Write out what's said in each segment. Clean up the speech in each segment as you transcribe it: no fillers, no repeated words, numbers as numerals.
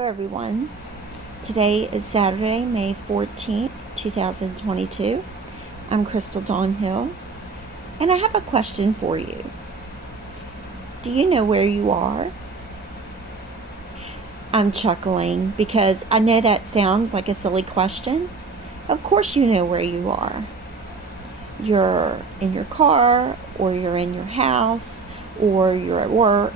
Hello everyone. Today is Saturday, May 14th, 2022. I'm Crystal Dawn Hill, and I have a question for you. Do you know where you are? I'm chuckling because I know that sounds like a silly question. Of course you know where you are. You're in your car, or you're in your house, or you're at work,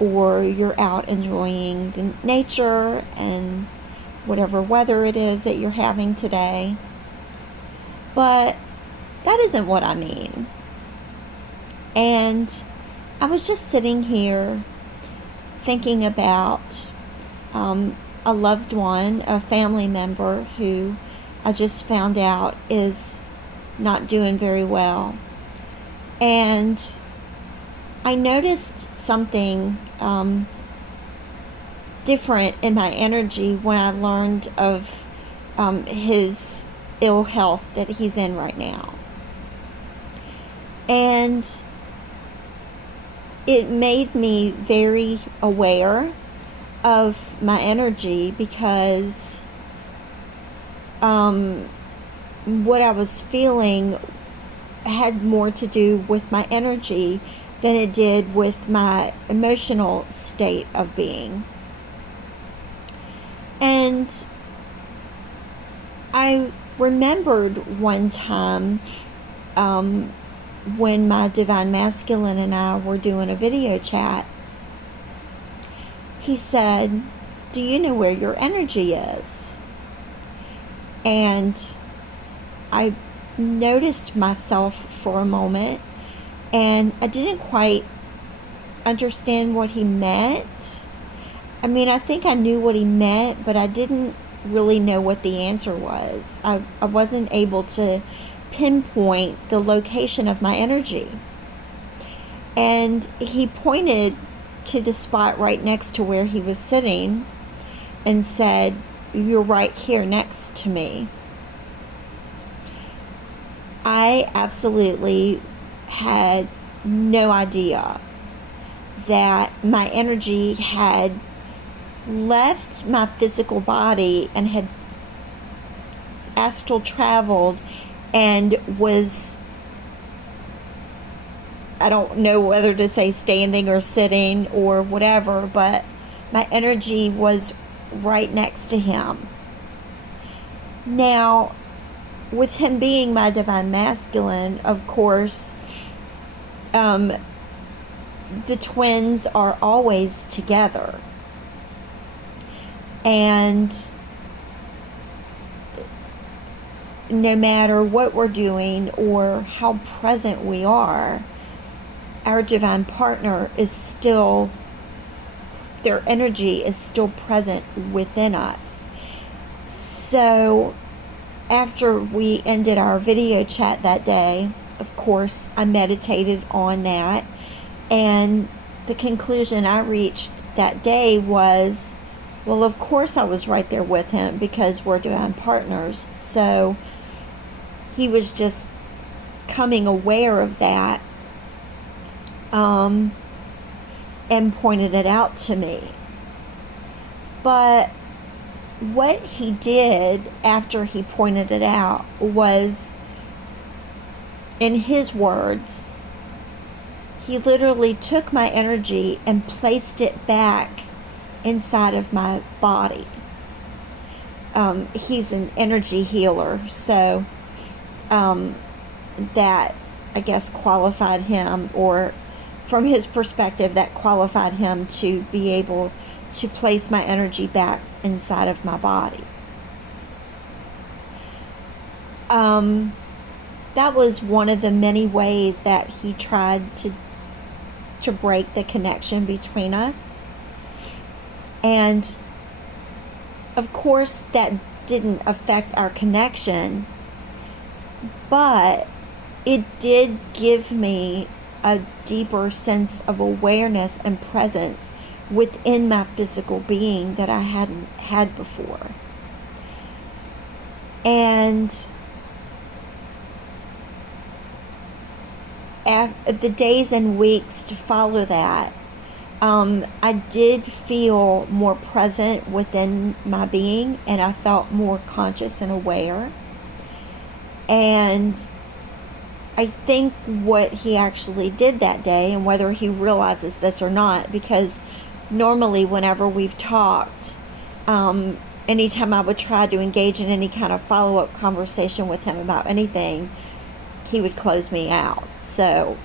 or you're out enjoying the nature and whatever weather it is that you're having today. But that isn't what I mean. And I was just sitting here thinking about a loved one, a family member who I just found out is not doing very well. And I noticed something different in my energy when I learned of his ill health that he's in right now. And it made me very aware of my energy because what I was feeling had more to do with my energy than it did with my emotional state of being. And I remembered one time when my Divine Masculine and I were doing a video chat. He said, "Do you know where your energy is?" And I noticed myself for a moment, and I didn't quite understand what he meant. I mean, I think I knew what he meant, but I didn't really know what the answer was. I wasn't able to pinpoint the location of my energy. And he pointed to the spot right next to where he was sitting and said, "You're right here next to me." I absolutely had no idea that my energy had left my physical body and had astral traveled and was, I don't know whether to say standing or sitting or whatever, but my energy was right next to him. Now, with him being my Divine Masculine, of course, the twins are always together. And no matter what we're doing or how present we are, our divine partner is still, their energy is still present within us. So after we ended our video chat that day, of course, I meditated on that. And the conclusion I reached that day was, well, of course I was right there with him because we're divine partners. So he was just coming aware of that and pointed it out to me. But what he did after he pointed it out was, in his words, he literally took my energy and placed it back inside of my body. He's an energy healer, so that, I guess, qualified him, or from his perspective, that qualified him to be able to place my energy back inside of my body. That was one of the many ways that he tried to break the connection between us. And of course that didn't affect our connection, but it did give me a deeper sense of awareness and presence within my physical being that I hadn't had before. And the days and weeks to follow that, I did feel more present within my being, and I felt more conscious and aware. And I think what he actually did that day, and whether he realizes this or not, because normally whenever we've talked, anytime I would try to engage in any kind of follow-up conversation with him about anything, he would close me out. So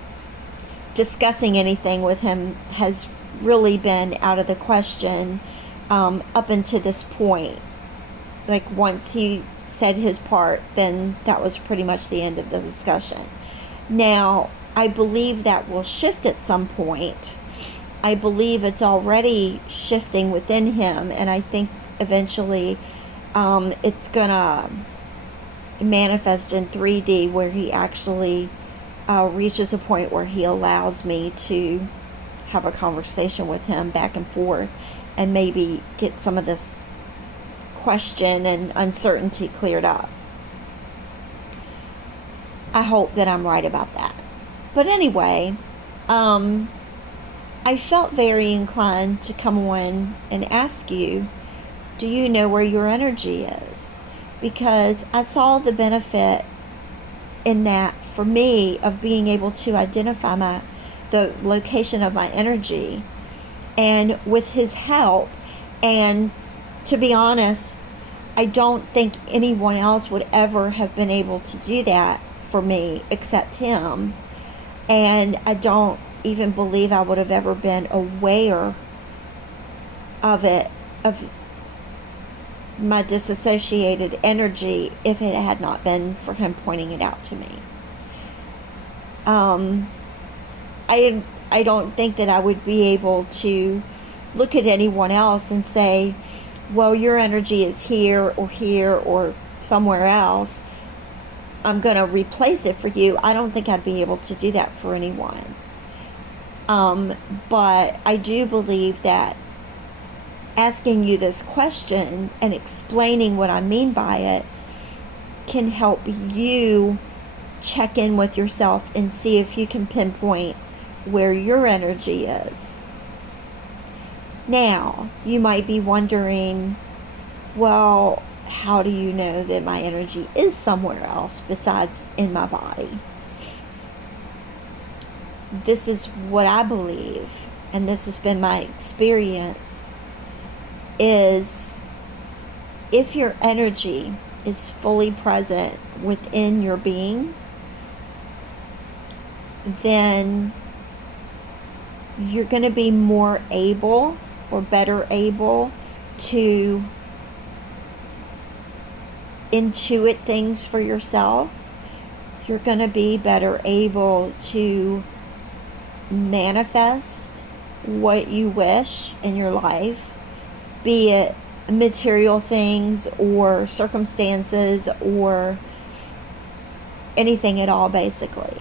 discussing anything with him has really been out of the question up until this point. Like, once he said his part, then that was pretty much the end of the discussion. Now, I believe that will shift at some point. I believe it's already shifting within him, and I think eventually it's gonna manifest in 3D, where he actually reaches a point where he allows me to have a conversation with him back and forth, and maybe get some of this question and uncertainty cleared up. I hope that I'm right about that. But anyway, I felt very inclined to come on and ask you, do you know where your energy is? Because I saw the benefit in that for me of being able to identify the location of my energy, and with his help, and to be honest, I don't think anyone else would ever have been able to do that for me except him. And I don't even believe I would have ever been aware of it, of my disassociated energy, if it had not been for him pointing it out to me. I don't think that I would be able to look at anyone else and say, well, your energy is here or somewhere else, I'm going to replace it for you. I don't think I'd be able to do that for anyone. But I do believe that asking you this question and explaining what I mean by it can help you check in with yourself and see if you can pinpoint where your energy is. Now, you might be wondering, well, how do you know that my energy is somewhere else besides in my body? This is what I believe, and this has been my experience, is if your energy is fully present within your being, then you're going to be more able or better able to intuit things for yourself. You're going to be better able to manifest what you wish in your life, be it material things or circumstances or anything at all, basically.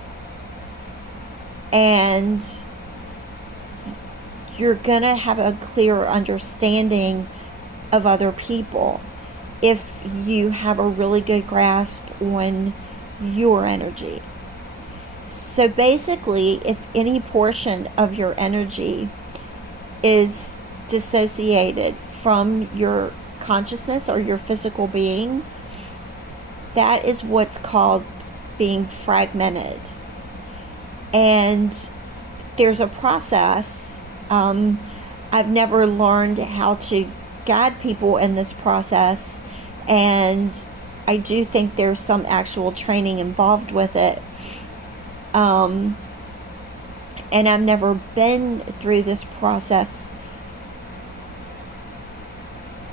And you're going to have a clearer understanding of other people if you have a really good grasp on your energy. So basically, if any portion of your energy is dissociated from your consciousness or your physical being, that is what's called being fragmented. And there's a process. I've never learned how to guide people in this process, and I do think there's some actual training involved with it. And I've never been through this process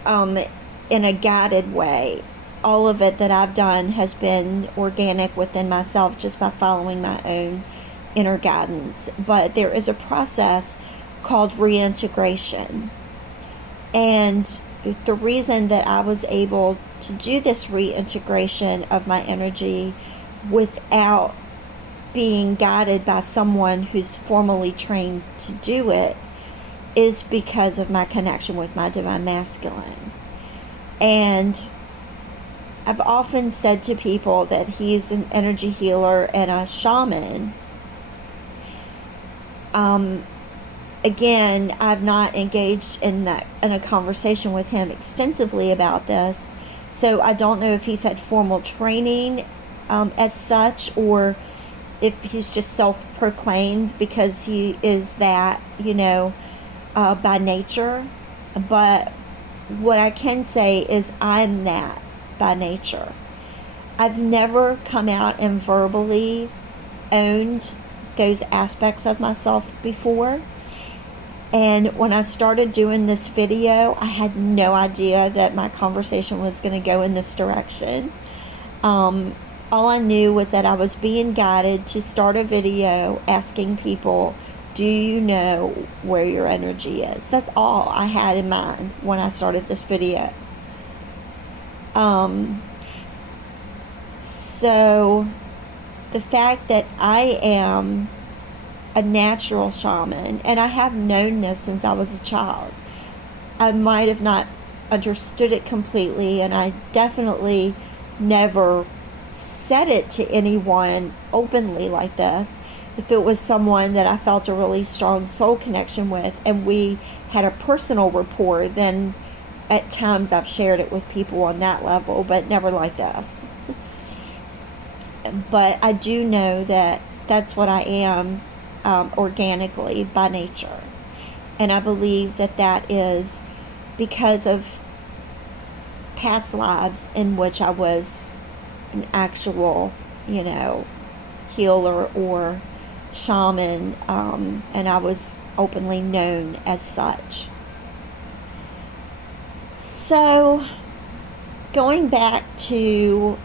in a guided way. All of it that I've done has been organic within myself, just by following my own inner guidance. But there is a process called reintegration. And the reason that I was able to do this reintegration of my energy without being guided by someone who's formally trained to do it is because of my connection with my divine masculine. And I've often said to people that he's an energy healer and a shaman. again, I've not engaged in a conversation with him extensively about this, so I don't know if he's had formal training as such, or if he's just self-proclaimed because he is that, by nature. But what I can say is I'm that by nature. I've never come out and verbally owned those aspects of myself before. And when I started doing this video, I had no idea that my conversation was going to go in this direction. All I knew was that I was being guided to start a video asking people, do you know where your energy is? That's all I had in mind when I started this video. So the fact that I am a natural shaman, and I have known this since I was a child, I might have not understood it completely, and I definitely never said it to anyone openly like this. If it was someone that I felt a really strong soul connection with and we had a personal rapport, then at times I've shared it with people on that level, but never like this. But I do know that that's what I am organically by nature. And I believe that that is because of past lives in which I was an actual, healer or shaman, and I was openly known as such. So, going back to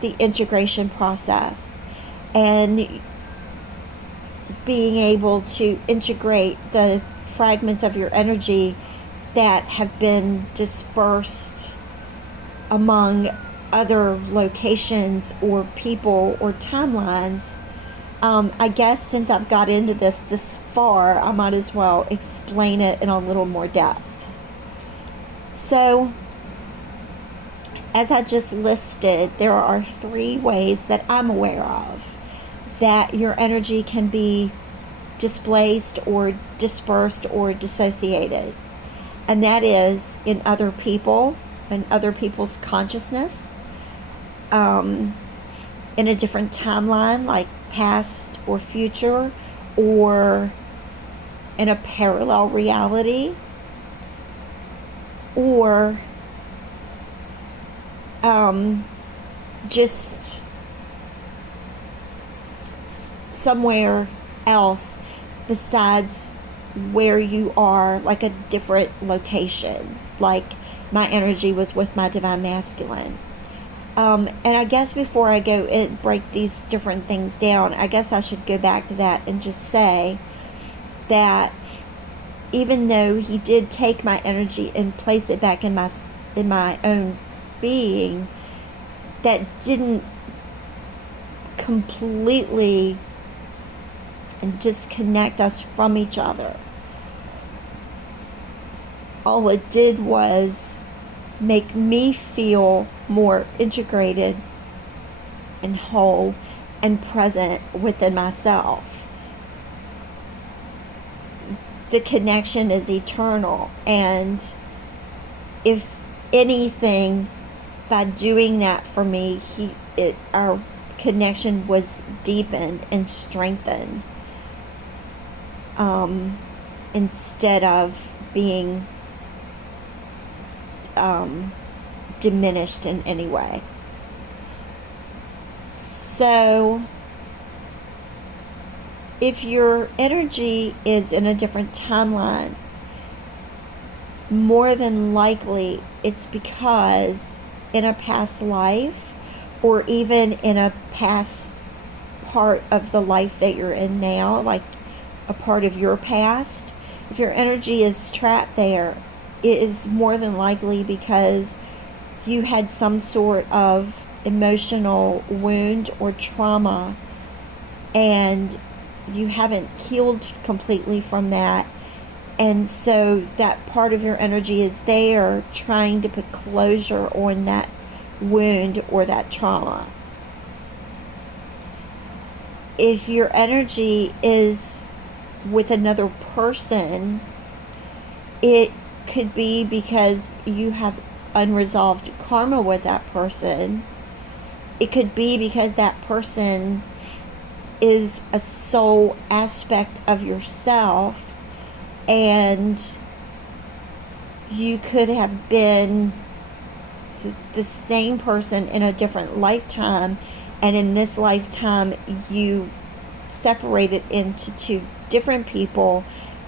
the integration process and being able to integrate the fragments of your energy that have been dispersed among other locations or people or timelines, I guess since I've got into this far, I might as well explain it in a little more depth. So, as I just listed, there are 3 ways that I'm aware of that your energy can be displaced or dispersed or dissociated. And that is in other people and other people's consciousness, in a different timeline, like past or future, or in a parallel reality, or just somewhere else besides where you are, like a different location. Like my energy was with my divine masculine. And I guess before I go and break these different things down, I guess I should go back to that and just say that even though he did take my energy and place it back in my own being, that didn't completely disconnect us from each other. All it did was make me feel more integrated and whole and present within myself. The connection is eternal, and if anything, by doing that for me, our connection was deepened and strengthened, instead of being diminished in any way. So, if your energy is in a different timeline, more than likely it's because in a past life, or even in a past part of the life that you're in now, like a part of your past, if your energy is trapped there, it is more than likely because you had some sort of emotional wound or trauma, and you haven't healed completely from that. And so that part of your energy is there trying to put closure on that wound or that trauma. If your energy is with another person, it could be because you have unresolved karma with that person. It could be because that person is a soul aspect of yourself, and you could have been the same person in a different lifetime, and in this lifetime you separated into two different people,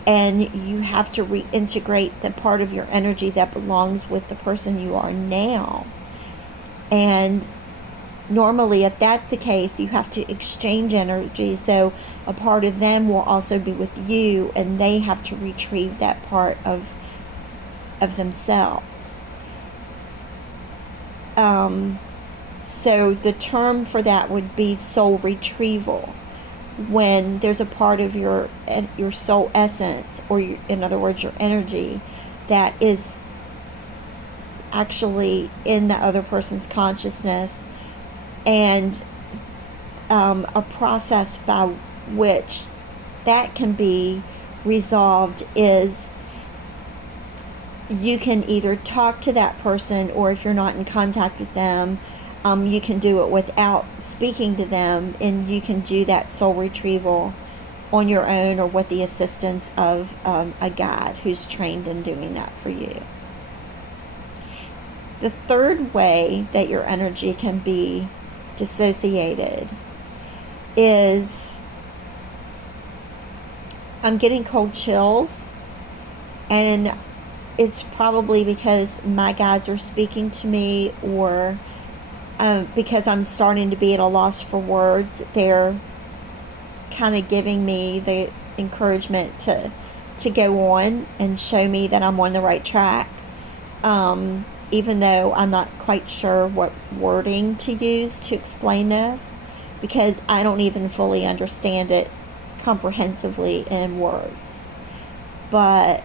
and you have to reintegrate the part of your energy that belongs with the person you are now. And normally, if that's the case, you have to exchange energy, so a part of them will also be with you, and they have to retrieve that part of themselves. So the term for that would be soul retrieval, when there's a part of your soul essence, or in other words, your energy, that is actually in the other person's consciousness, and a process by which that can be resolved is you can either talk to that person, or if you're not in contact with them, you can do it without speaking to them, and you can do that soul retrieval on your own, or with the assistance of a guide who's trained in doing that for you. The third way that your energy can be dissociated is, I'm getting cold chills, and it's probably because my guides are speaking to me, or because I'm starting to be at a loss for words. They're kind of giving me the encouragement to go on and show me that I'm on the right track, even though I'm not quite sure what wording to use to explain this, because I don't even fully understand it comprehensively in words. But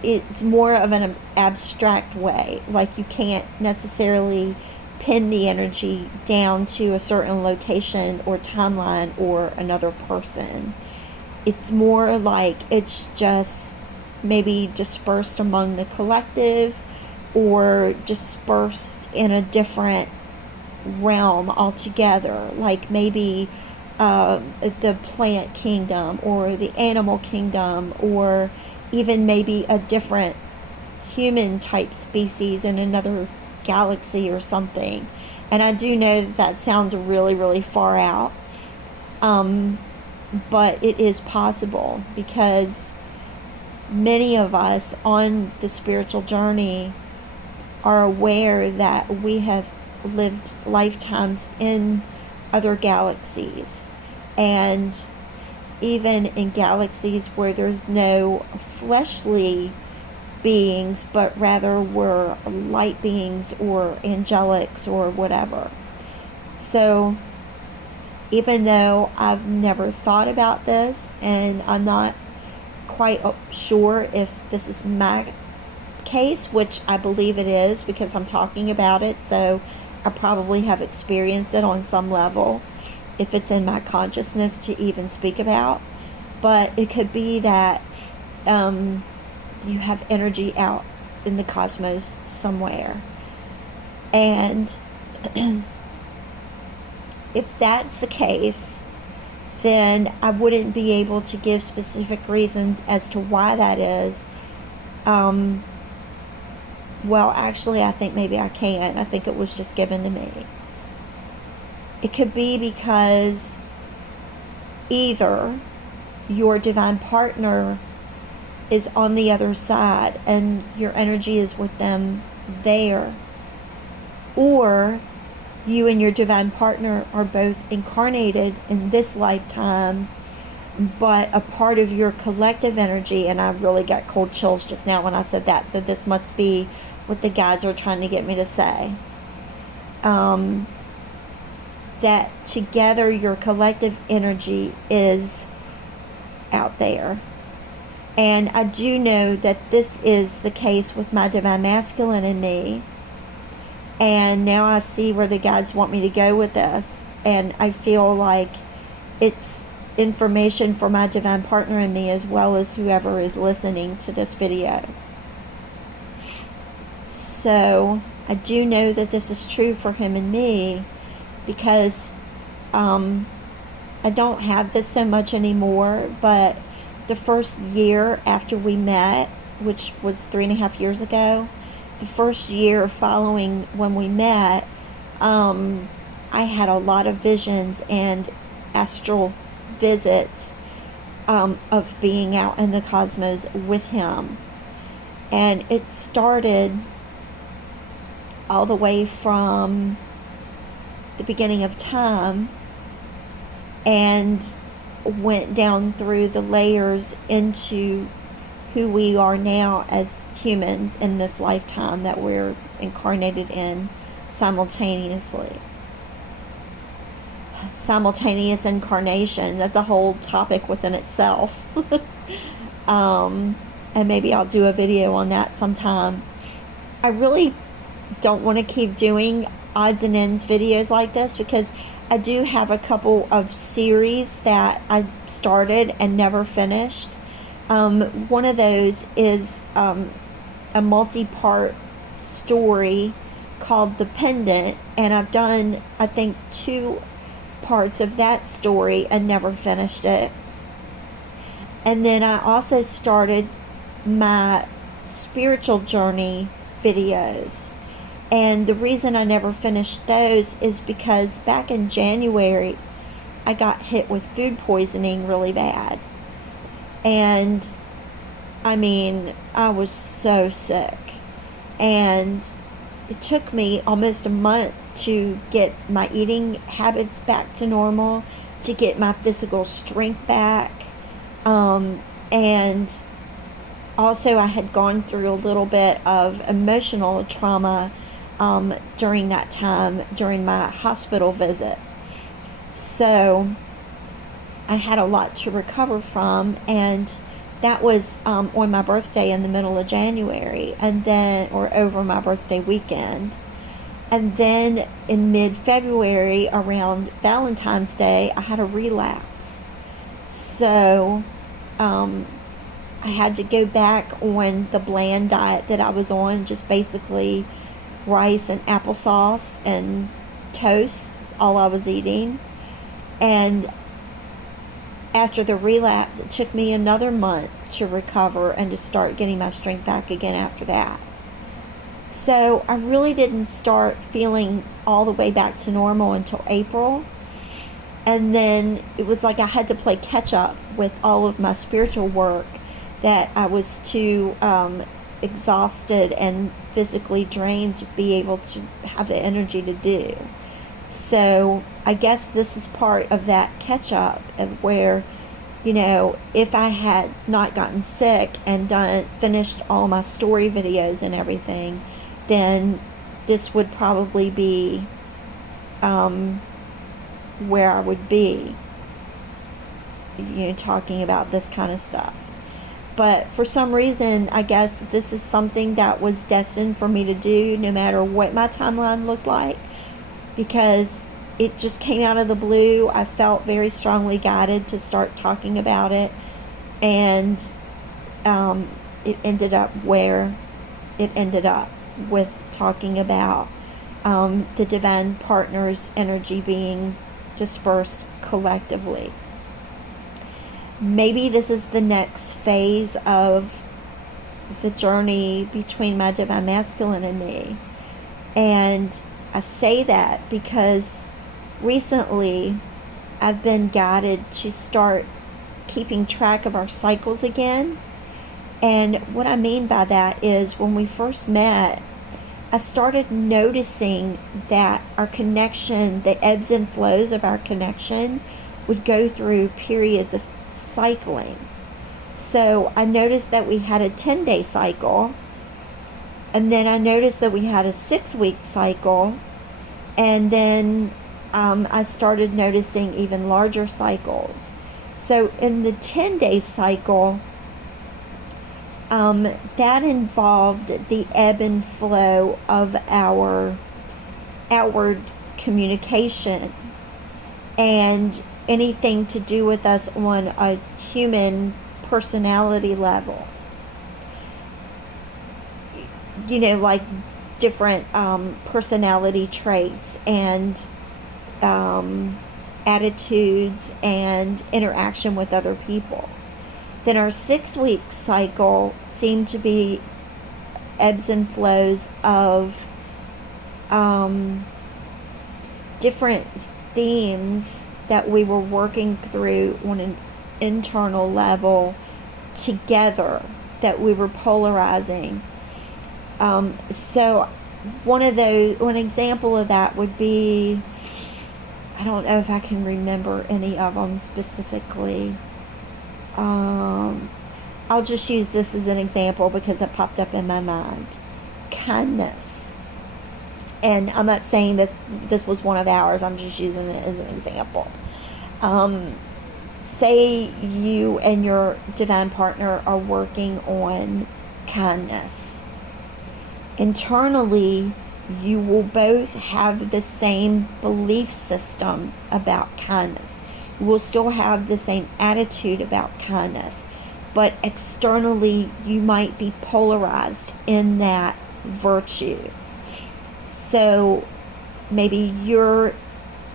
it's more of an abstract way. Like, you can't necessarily pin the energy down to a certain location or timeline or another person. It's more like it's just maybe dispersed among the collective, or dispersed in a different realm altogether, like maybe the plant kingdom, or the animal kingdom, or even maybe a different human type species in another galaxy or something. And I do know that sounds really, really far out, but it is possible, because many of us on the spiritual journey are aware that we have lived lifetimes in other galaxies, and even in galaxies where there's no fleshly beings, but rather we're light beings or angelics or whatever. So even though I've never thought about this, and I'm not quite sure if this is my case, which I believe it is because I'm talking about it, so I probably have experienced it on some level, if it's in my consciousness to even speak about. But it could be that you have energy out in the cosmos somewhere, and if that's the case, then I wouldn't be able to give specific reasons as to why that is. Well, actually, I think maybe I can. I think it was just given to me. It could be because either your divine partner is on the other side and your energy is with them there, or you and your divine partner are both incarnated in this lifetime, but a part of your collective energy, and I really got cold chills just now when I said that, so this must be what the guides are trying to get me to say, that together your collective energy is out there. And I do know that this is the case with my divine masculine in me, and now I see where the guides want me to go with this, and I feel like it's information for my divine partner and me, as well as whoever is listening to this video. So I do know that this is true for him and me, because I don't have this so much anymore, but the first year after we met, which was 3.5 years ago, the first year following when we met, I had a lot of visions and astral visits of being out in the cosmos with him. And it started all the way from the beginning of time and went down through the layers into who we are now as humans in this lifetime that we're incarnated in simultaneously. Simultaneous incarnation, that's a whole topic within itself. And maybe I'll do a video on that sometime. I really don't want to keep doing odds and ends videos like this, because I do have a couple of series that I started and never finished. One of those is a multi-part story called The Pendant, and I've done, I think, 2 parts of that story and never finished it. And then I also started my spiritual journey videos. And the reason I never finished those is because back in January, I got hit with food poisoning really bad. And I mean, I was so sick. And it took me almost a month to get my eating habits back to normal, to get my physical strength back. And also I had gone through a little bit of emotional trauma during that time, during my hospital visit. So I had a lot to recover from, and that was on my birthday in the middle of January, and then, or over my birthday weekend. And then in mid-February, around Valentine's Day, I had a relapse. So I had to go back on the bland diet that I was on, just basically rice and applesauce and toast, all I was eating. And after the relapse, it took me another month to recover and to start getting my strength back again after that. So I really didn't start feeling all the way back to normal until April. And then it was like I had to play catch up with all of my spiritual work that I was too exhausted and physically drained to be able to have the energy to do. So I guess this is part of that catch up of where, you know, if I had not gotten sick and finished all my story videos and everything, then this would probably be where I would be, you know, talking about this kind of stuff. But for some reason, I guess this is something that was destined for me to do no matter what my timeline looked like, because it just came out of the blue. I felt very strongly guided to start talking about it, and it ended up where it ended up, with talking about the divine partner's energy being dispersed collectively. Maybe this is the next phase of the journey between my divine masculine and me. And I say that because recently I've been guided to start keeping track of our cycles again. And what I mean by that is, when we first met, I started noticing that our connection, the ebbs and flows of our connection, would go through periods of cycling. So I noticed that we had a 10-day cycle, and then I noticed that we had a 6-week cycle, and then I started noticing even larger cycles. So in the 10-day cycle, that involved the ebb and flow of our outward communication. And anything to do with us on a human personality level. Like different personality traits and attitudes and interaction with other people. Then our 6-week cycle seemed to be ebbs and flows of different themes that we were working through on an internal level together, that we were polarizing. So one example of that would be, I don't know if I can remember any of them specifically. I'll just use this as an example because it popped up in my mind. Kindness. And I'm not saying this was one of ours, I'm just using it as an example. Say you and your divine partner are working on kindness. Internally, you will both have the same belief system about kindness. You will still have the same attitude about kindness. But externally, you might be polarized in that virtue. So maybe you're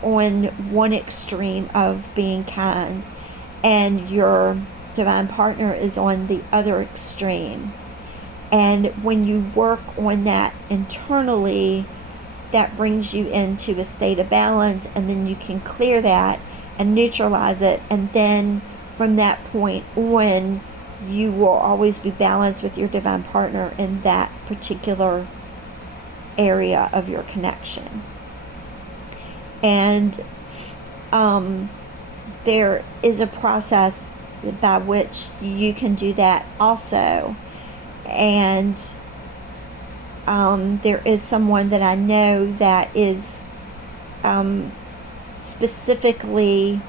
on one extreme of being kind and your divine partner is on the other extreme. And when you work on that internally, that brings you into a state of balance, and then you can clear that and neutralize it. And then from that point on, you will always be balanced with your divine partner in that particular area of your connection. And there is a process by which you can do that also. And there is someone that I know that is specifically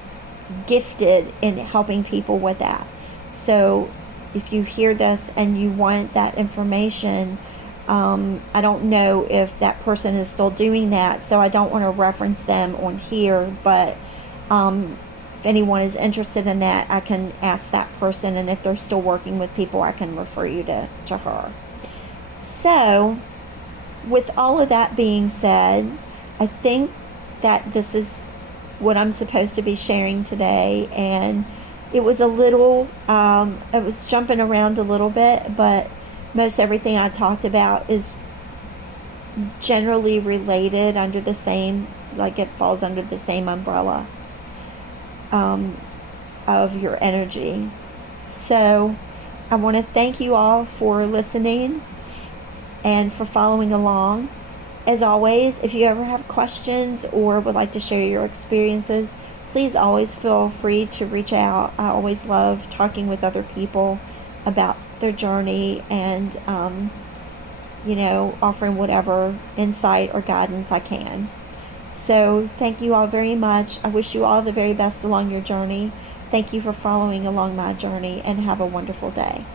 gifted in helping people with that. So if you hear this and you want that information, I don't know if that person is still doing that, so I don't want to reference them on here, but if anyone is interested in that, I can ask that person, and if they're still working with people, I can refer you to her. So with all of that being said, I think that this is what I'm supposed to be sharing today, and it was a little, it was jumping around a little bit, but most everything I talked about is generally related under the same, like it falls under the same umbrella of your energy. So I want to thank you all for listening and for following along. As always, if you ever have questions or would like to share your experiences, please always feel free to reach out. I always love talking with other people about their journey and, offering whatever insight or guidance I can. So thank you all very much. I wish you all the very best along your journey. Thank you for following along my journey, and have a wonderful day.